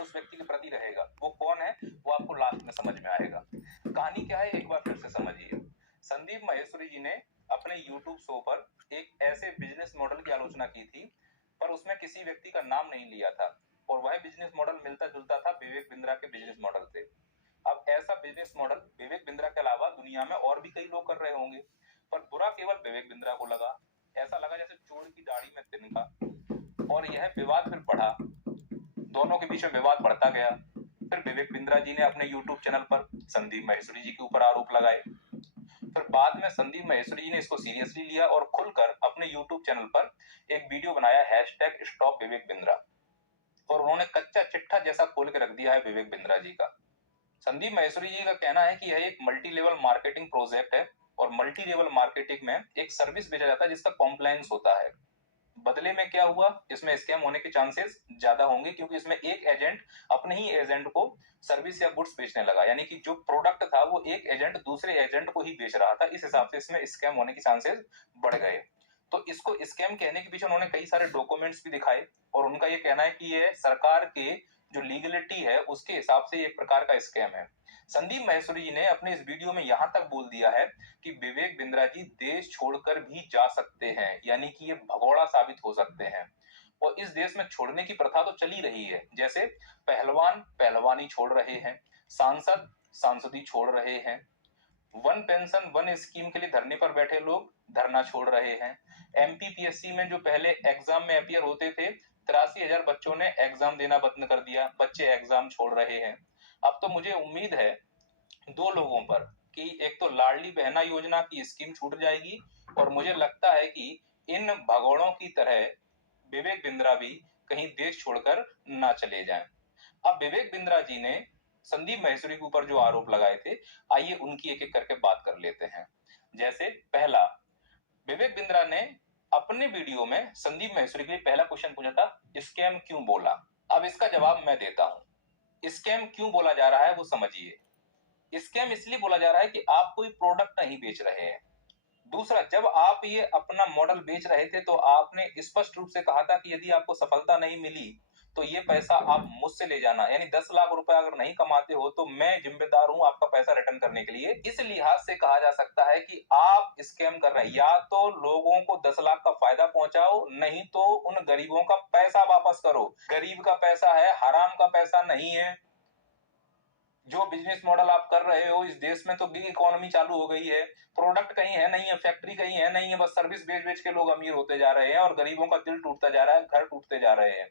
Demand उस व्यक्ति के प्रति रहेगा। वो कौन है वो आपको लास्ट में समझ में आएगा। कहानी क्या है एक बार फिर से समझिए। संदीप माहेश्वरी जी ने अपने यूट्यूब शो पर एक ऐसे बिजनेस मॉडल की आलोचना की थी, पर उसमें किसी व्यक्ति का नाम नहीं लिया था और वह बिजनेस मॉडल मिलता जुलता था विवेक बिंद्रा के बिजनेस मॉडल से। अब ऐसा बिजनेस मॉडल विवेक बिंद्रा के अलावा दुनिया में और भी कई लोग कर रहे होंगे, पर बुरा केवल विवेक बिंद्रा को लगा। ऐसा लगा जैसे चोर की दाढ़ी में तिनका। और यह विवाद फिर बढ़ा, दोनों के बीच में विवाद बढ़ता गया। फिर विवेक बिंद्रा जी ने अपने यूट्यूब चैनल पर संदीप माहेश्वरी जी के ऊपर आरोप लगाए। फिर बाद में संदीप माहेश्वरी जी ने इसको सीरियसली लिया और खुलकर अपने यूट्यूब चैनल पर एक वीडियो बनाया #StopVivekBindra, और उन्होंने कच्चा चिट्ठा जैसा खोल के रख दिया है विवेक बिंद्रा जी का। संदीप माहेश्वरी जी का कहना है कि यह एक मल्टी लेवल मार्केटिंग प्रोजेक्ट है और मल्टी लेवल मार्केटिंग में एक सर्विस बेचा जाता है जिसका कॉम्प्लायंस होता है। बदले में क्या हुआ, इसमें स्कैम होने के चांसेस ज्यादा होंगे, क्योंकि इसमें एक एजेंट अपने ही एजेंट को सर्विस या गुड्स बेचने लगा, यानी कि जो प्रोडक्ट था वो एक एजेंट दूसरे एजेंट को ही बेच रहा था। इस हिसाब से इसमें स्कैम होने के चांसेस बढ़ गए। तो इसको स्कैम कहने के पीछे उन्होंने कई सारे डॉक्यूमेंट्स भी दिखाए और उनका ये कहना है कि ये सरकार के जो लीगलिटी है उसके हिसाब से एक प्रकार का स्कैम है। संदीप माहेश्वरी जी ने अपने इस वीडियो में यहां तक बोल दिया है कि विवेक बिंद्रा जी देश छोड़कर भी जा सकते हैं, यानी कि ये भगोड़ा साबित हो सकते हैं। और इस देश में छोड़ने की प्रथा तो चली रही है, जैसे पहलवान पहलवानी छोड़ रहे हैं, सांसद सांसदी छोड़ रहे हैं, वन पेंशन वन स्कीम के लिए धरने पर बैठे लोग धरना छोड़ रहे हैं। एमपीपीएससी में जो पहले एग्जाम में अपियर होते थे 83,000 बच्चों ने एग्जाम देना बंद कर दिया, बच्चे एग्जाम छोड़ रहे हैं। अब तो मुझे उम्मीद है दो लोगों पर कि एक तो लाडली बहना योजना की स्कीम छूट जाएगी, और मुझे लगता है कि इन भगोड़ों की तरह विवेक बिंद्रा भी कहीं देश छोड़कर ना चले जाएं। अब विवेक बिंद्रा जी ने संदीप माहेश्वरी के ऊपर जो आरोप लगाए थे, आइए उनकी एक एक करके बात कर लेते हैं। जैसे पहला, विवेक बिंद्रा ने अपने वीडियो में संदीप माहेश्वरी के लिए पहला क्वेश्चन पूछा था, स्कैम क्यों बोला। अब इसका जवाब मैं देता हूं। स्कैम क्यों बोला जा रहा है वो समझिए। स्कैम इसलिए बोला जा रहा है कि आप कोई प्रोडक्ट नहीं बेच रहे हैं। दूसरा, जब आप ये अपना मॉडल बेच रहे थे तो आपने स्पष्ट रूप से कहा था कि यदि आपको सफलता नहीं मिली तो ये पैसा आप मुझसे ले जाना, यानी 10 लाख रुपए अगर नहीं कमाते हो तो मैं जिम्मेदार हूं आपका पैसा रिटर्न करने के लिए। इस लिहाज से कहा जा सकता है कि आप स्कैम कर रहे हैं, या तो लोगों को 10 लाख का फायदा पहुंचाओ, नहीं तो उन गरीबों का पैसा वापस करो। गरीब का पैसा है, हराम का पैसा नहीं है। जो बिजनेस मॉडल आप कर रहे हो, इस देश में तो गिग इकोनॉमी चालू हो गई है, प्रोडक्ट कहीं है नहीं है, फैक्ट्री कहीं है नहीं है, बस सर्विस बेच बेच के लोग अमीर होते जा रहे हैं और गरीबों का दिल टूटता जा रहा है, घर टूटते जा रहे हैं।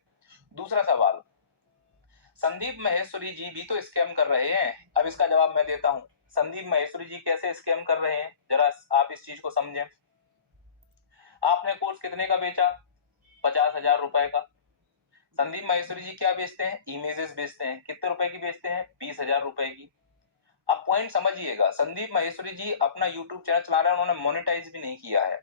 दूसरा सवाल, संदीप माहेश्वरी जी भी तो स्कैम कर रहे हैं। अब इसका जवाब मैं देता हूं। संदीप माहेश्वरी जी कैसे स्कैम कर रहे हैं, जरा आप इस चीज को समझें। आपने कोर्स कितने का बेचा? 50,000 रुपए का। संदीप माहेश्वरी जी क्या बेचते हैं? इमेजेस बेचते हैं। कितने रुपए की बेचते हैं? 20,000 रुपए की। आप पॉइंट समझिएगा, संदीप माहेश्वरी जी अपना यूट्यूब चैनल चला रहे हैं, उन्होंने मोनेटाइज भी नहीं किया है,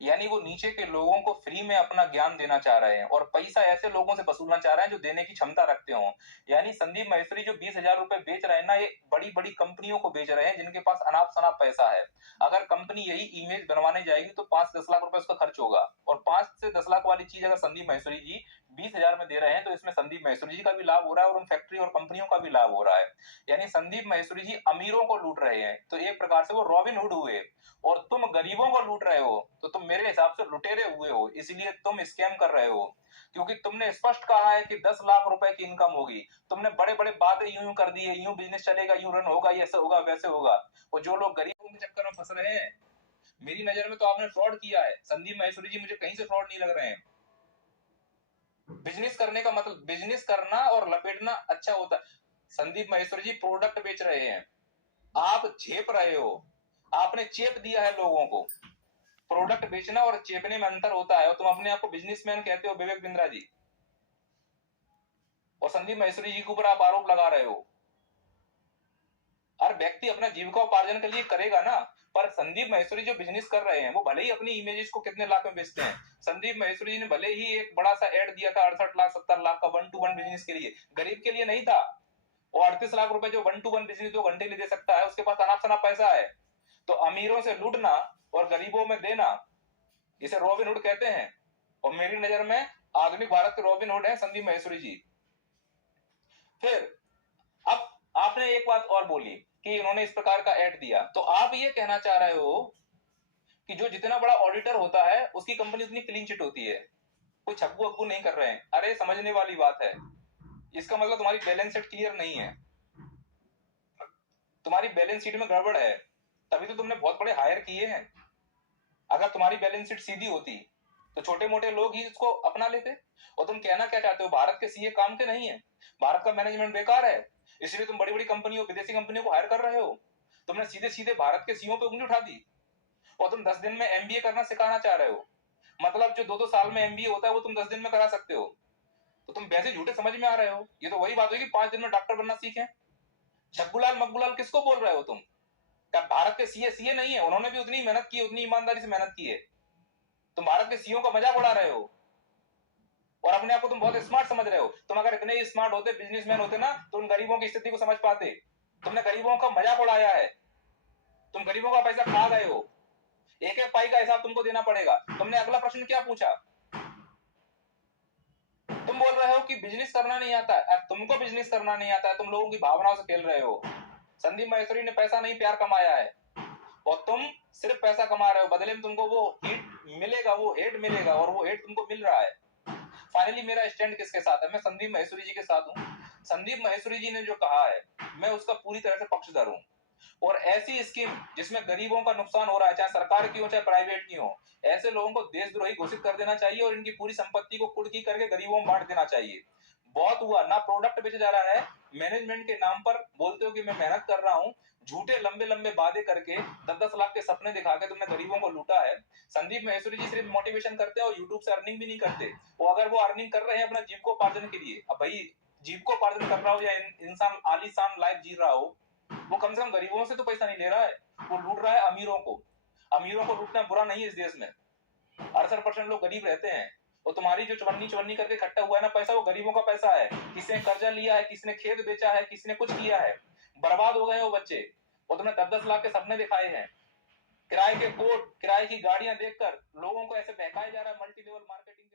यानी वो नीचे के लोगों को फ्री में अपना ज्ञान देना चाह रहे हैं और पैसा ऐसे लोगों से वसूलना चाह रहे हैं जो देने की क्षमता रखते हो। यानी संदीप माहेश्वरी जो 20,000 रुपए बेच रहे हैं ना, ये बड़ी बड़ी कंपनियों को बेच रहे हैं जिनके पास अनाप शनाप पैसा है। अगर कंपनी यही इमेज बनवाने जाएगी तो 5-10 लाख रुपए उसका खर्च होगा, और 5 से 10 लाख वाली चीज अगर संदीप माहेश्वरी जी 20,000 में दे रहे हैं तो इसमें संदीप माहेश्वरी जी का भी लाभ हो रहा है और उन फैक्ट्री और कंपनियों का भी लाभ हो रहा है। यानी संदीप माहेश्वरी जी अमीरों को लूट रहे हैं, तो एक प्रकार से वो रॉबिन हुड हुए, और तुम गरीबों को लूट रहे हो तो तुम मेरे हिसाब से लुटेरे हुए हो, इसलिए तुम स्कैम कर रहे हो। क्योंकि तुमने स्पष्ट कहा है कि 10 लाख रुपए की इनकम होगी, तुमने बड़े बड़े बातें यूं कर दी है, यूं बिजनेस चलेगा, यूं रन होगा, ऐसे होगा वैसे होगा। और जो लोग गरीबों के चक्कर में फंस रहे हैं, मेरी नजर में तो आपने फ्रॉड किया है। संदीप माहेश्वरी जी मुझे कहीं से फ्रॉड नहीं लग रहे हैं। बिजनेस करने का मतलब, बिजनेस करना और लपेटना अच्छा होता है। संदीप माहेश्वरी जी प्रोडक्ट बेच रहे हैं, आप झेप रहे हो, आपने चेप दिया है लोगों को। प्रोडक्ट बेचना और चेपने में अंतर होता है, और तुम अपने आप को बिजनेसमैन कहते हो विवेक बिंद्रा जी, और संदीप माहेश्वरी जी के ऊपर आप आरोप लगा रहे हो। हर व्यक्ति अपना जीविकोपार्जन के लिए करेगा ना, पर संदीप माहेश्वरी जो बिजनेस कर रहे हैं वो भले ही अपनी इमेजेस को कितने लाख में बेचते हैं। संदीप माहेश्वरी जी ने भले ही एक बड़ा सा एड दिया था 68 लाख 70 लाख का 1-to-1 बिजनेस के लिए, गरीब के लिए नहीं था। वो 38 लाख रुपए जो 1-to-1 बिजनेस 2 घंटे लिए दे सकता है, उसके पास अनाप शनाप पैसा है। तो अमीरों से लूटना और गरीबों में देना, इसे रॉबिन हुड कहते हैं। और मेरी नजर में आधुनिक भारत के रॉबिन हुड है संदीप माहेश्वरी जी। फिर अब आपने एक बात और बोली कि इन्होंने इस प्रकार का ऐड दिया, तो आप ये कहना चाह रहे हो कि जो जितना बड़ा ऑडिटर होता है उसकी कंपनी उतनी क्लीन चिट होती है, कोई छप्पू अप्पू नहीं कर रहे हैं। अरे समझने वाली बात है, इसका मतलब तुम्हारी बैलेंस शीट क्लियर नहीं है, तुम्हारी बैलेंस शीट में गड़बड़ है, तभी तो तुमने बहुत बड़े हायर किए हैं। अगर तुम्हारी बैलेंस शीट सीधी होती तो छोटे मोटे लोग ही इसको अपना लेते। और तुम कहना क्या चाहते हो, भारत के सीए काम के नहीं है, भारत का मैनेजमेंट बेकार है, इसलिए तुम बड़ी बड़ी कंपनियों विदेशी कंपनियों को हायर कर रहे हो। तुमने सीधे सीधे भारत के सीईओ पे उंगली उठा दी और तुम 10 दिन में एमबीए करना सिखाना चाह रहे हो। मतलब जो 2-2 साल में एमबीए होता है वो तुम 10 दिन में करा सकते हो। तो तुम वैसे झूठे समझ में आ रहे हो। ये तो वही बात हुई कि 5 दिन में डॉक्टर बनना सीखे। शब्बूलाल मकबूलाल किसको बोल रहे हो तुम? क्या भारत के सीए सीए नहीं है? उन्होंने भी उतनी मेहनत की, उतनी ईमानदारी से मेहनत की है। तुम भारत के सीईओ का मजाक उड़ा रहे हो और अपने आप को तुम बहुत स्मार्ट समझ रहे हो। तुम अगर इतने स्मार्ट होते, बिजनेसमैन होते ना, तो उन गरीबों की स्थिति को समझ पाते। तुमने गरीबों का मजाक उड़ाया है, तुम गरीबों का पैसा खा गए हो, एक एक पाई का हिसाब तुमको देना पड़ेगा। तुमने अगला प्रश्न क्या पूछा? तुम बोल रहे हो कि बिजनेस करना नहीं आता है। तुमको बिजनेस करना नहीं आता है, तुम लोगों की भावनाओं से खेल रहे हो। संदीप माहेश्वरी ने पैसा नहीं प्यार कमाया है और तुम सिर्फ पैसा कमा रहे हो, बदले में तुमको वो हिट मिलेगा, वो हेट मिलेगा और वो हेट तुमको मिल रहा है। फाइनली मेरा स्टैंड किसके साथ है? मैं संदीप माहेश्वरी जी के साथ हूँ। संदीप माहेश्वरी जी ने जो कहा है मैं उसका पूरी तरह से पक्षधर हूँ। और ऐसी स्कीम जिसमें गरीबों का नुकसान हो रहा है, चाहे सरकार की हो चाहे प्राइवेट की हो, ऐसे लोगों को देशद्रोही घोषित कर देना चाहिए और इनकी पूरी संपत्ति को कुर्की करके गरीबों में बांट देना चाहिए। बहुत हुआ ना, प्रोडक्ट बेचा जा रहा है, मैनेजमेंट के नाम पर बोलते हो कि मैं मेहनत कर रहा हूँ, झूठे लंबे लंबे वादे करके 10-10 लाख के सपने दिखा के तुमने गरीबों को लूटा है। संदीप माहेश्वरी जी सिर्फ मोटिवेशन करते हैं और यूट्यूब से अर्निंग भी नहीं करते। वो अगर वो अर्निंग कर रहे हैं अपना जीविकोपार्जन के लिए, अब भाई जीविकोपार्जन कर रहा हो या इंसान आलीशान लाइफ जी रहा हो, वो कम से कम गरीबों से तो पैसा नहीं ले रहा है, वो लूट रहा है अमीरों को। अमीरों को लूटना बुरा नहीं है इस देश में, 68% लोग गरीब रहते हैं। और तुम्हारी जो चवन्नी चवन्नी करके इकट्ठा हुआ है ना पैसा, वो गरीबों का पैसा है। किसी ने कर्जा लिया है, किसी ने खेत बेचा है, किसी ने कुछ किया है, बर्बाद हो गए वो बच्चे। और तुमने 10-10 लाख के सपने दिखाए हैं, किराए के कोट, किराए की गाड़ियां देखकर लोगों को ऐसे बहकाया जा रहा है मल्टी लेवल मार्केटिंग।